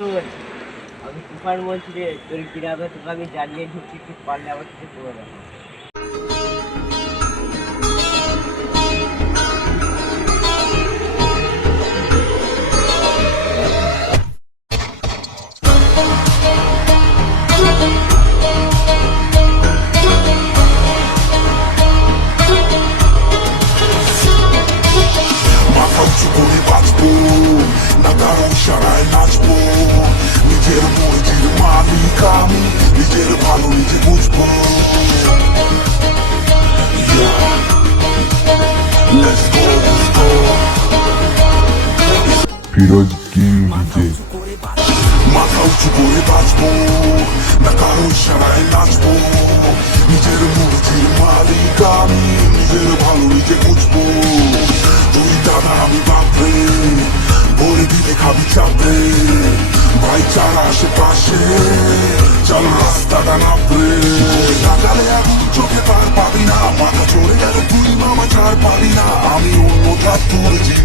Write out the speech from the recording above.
আমি তুফান বলছি রে, তোর গ্রামে তোকে আমি জানিয়ে ঢুকছি, তুই পারলে আমার সাথে করে দেবো। মাথা উঁচু করে বাঁচবো না, কারো ইশারায় নাচবো। নিজের মর্জির মালিক আমি, নিজের ভালো নিজে বুঝবো। Let's go, let's go. Firoz king DJ. মাথা উঁচু করে বাঁচবো না, কারো ইশারায় নাচবো। নিজের মর্জির মালিক আমি, নিজের ভালো নিজে বুঝবো। তুই দাদা আমি বাপরে, বলে দিলে খাবি চাপড়ে। ভাইচারা আশেপাশে, চল রাস্তাটা নাপড়ে। লাগালে এখন চোখে পার পাবি না, মাথা চড়ে গেলে তুই মামা ছাড় পাবি না। আমি অন্য ধার তুলেছি।